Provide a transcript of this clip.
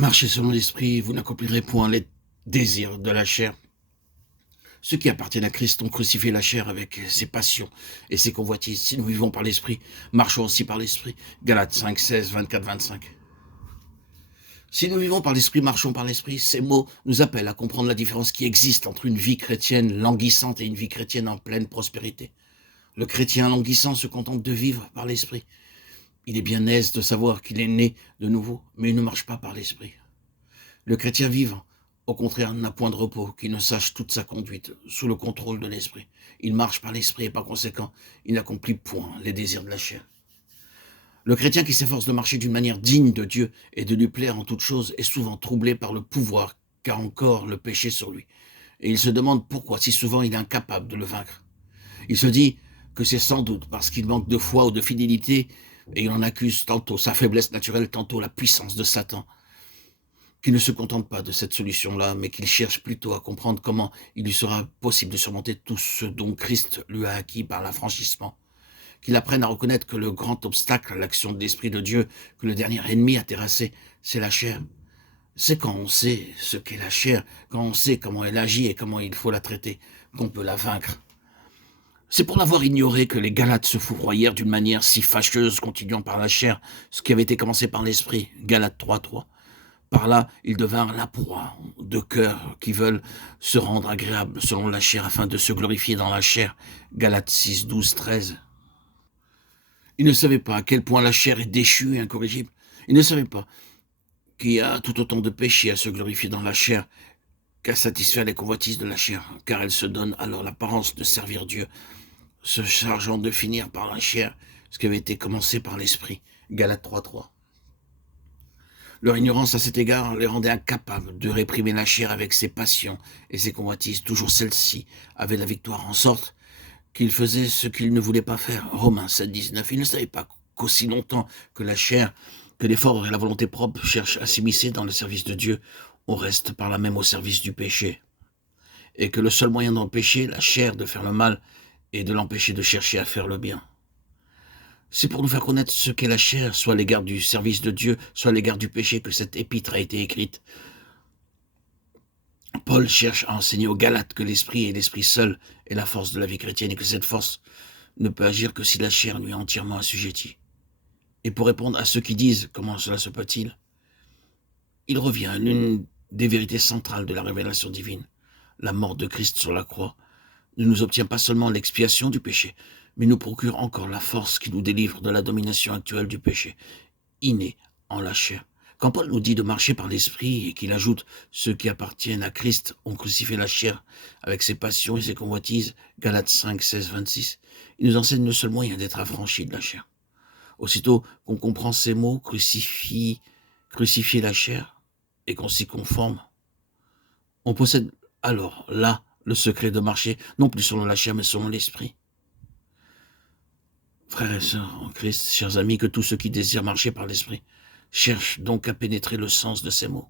Marchez selon l'esprit, vous n'accomplirez point les désirs de la chair. Ceux qui appartiennent à Christ ont crucifié la chair avec ses passions et ses convoitises. Si nous vivons par l'esprit, marchons aussi par l'esprit. Galates 5, 16, 24, 25. Si nous vivons par l'esprit, marchons par l'esprit, ces mots nous appellent à comprendre la différence qui existe entre une vie chrétienne languissante et une vie chrétienne en pleine prospérité. Le chrétien languissant se contente de vivre par l'esprit. Il est bien aise de savoir qu'il est né de nouveau, mais il ne marche pas par l'esprit. Le chrétien vivant, au contraire, n'a point de repos, qui ne sache toute sa conduite, sous le contrôle de l'esprit. Il marche par l'esprit et par conséquent, il n'accomplit point les désirs de la chair. Le chrétien qui s'efforce de marcher d'une manière digne de Dieu et de lui plaire en toutes choses est souvent troublé par le pouvoir qu'a encore le péché sur lui. Et il se demande pourquoi si souvent il est incapable de le vaincre. Il se dit que c'est sans doute parce qu'il manque de foi ou de fidélité et il en accuse tantôt sa faiblesse naturelle, tantôt la puissance de Satan, qui ne se contente pas de cette solution-là, mais qu'il cherche plutôt à comprendre comment il lui sera possible de surmonter tout ce dont Christ lui a acquis par l'affranchissement. Qu'il apprenne à reconnaître que le grand obstacle à l'action de l'Esprit de Dieu, que le dernier ennemi a terrassé, c'est la chair. C'est quand on sait ce qu'est la chair, quand on sait comment elle agit et comment il faut la traiter, qu'on peut la vaincre. C'est pour l'avoir ignoré que les Galates se fourroyèrent d'une manière si fâcheuse, continuant par la chair ce qui avait été commencé par l'Esprit. Galates 3:3. Par là, ils devinrent la proie de cœurs qui veulent se rendre agréables selon la chair afin de se glorifier dans la chair. Galates 6, 12, 13. Ils ne savaient pas à quel point la chair est déchue et incorrigible. Ils ne savaient pas qu'il y a tout autant de péchés à se glorifier dans la chair qu'à satisfaire les convoitises de la chair, car elle se donne alors l'apparence de servir Dieu, se chargeant de finir par la chair ce qui avait été commencé par l'esprit. Galates 3:3. Leur ignorance à cet égard les rendait incapables de réprimer la chair avec ses passions et ses convoitises. Toujours celle-ci avait la victoire, en sorte qu'ils faisaient ce qu'ils ne voulaient pas faire. Romains 7, 19. Ils ne savaient pas qu'aussi longtemps que la chair, que l'effort et la volonté propre cherchent à s'immiscer dans le service de Dieu, on reste par là même au service du péché. Et que le seul moyen d'empêcher la chair de faire le mal est de l'empêcher de chercher à faire le bien. C'est pour nous faire connaître ce qu'est la chair, soit à l'égard du service de Dieu, soit à l'égard du péché, que cette épître a été écrite. Paul cherche à enseigner aux Galates que l'esprit et l'esprit seul est la force de la vie chrétienne et que cette force ne peut agir que si la chair lui est entièrement assujettie. Et pour répondre à ceux qui disent « Comment cela se peut-il ?», il revient à l'une des vérités centrales de la révélation divine. La mort de Christ sur la croix ne nous obtient pas seulement l'expiation du péché, mais nous procure encore la force qui nous délivre de la domination actuelle du péché, inné en la chair. Quand Paul nous dit de marcher par l'esprit et qu'il ajoute « Ceux qui appartiennent à Christ ont crucifié la chair avec ses passions et ses convoitises » Galates 5, 16, 26, il nous enseigne le seul moyen d'être affranchi de la chair. Aussitôt qu'on comprend ces mots, crucifier la chair, et qu'on s'y conforme, on possède alors là le secret de marcher, non plus selon la chair, mais selon l'esprit. Frères et sœurs en Christ, chers amis, que tous ceux qui désirent marcher par l'esprit cherchent donc à pénétrer le sens de ces mots.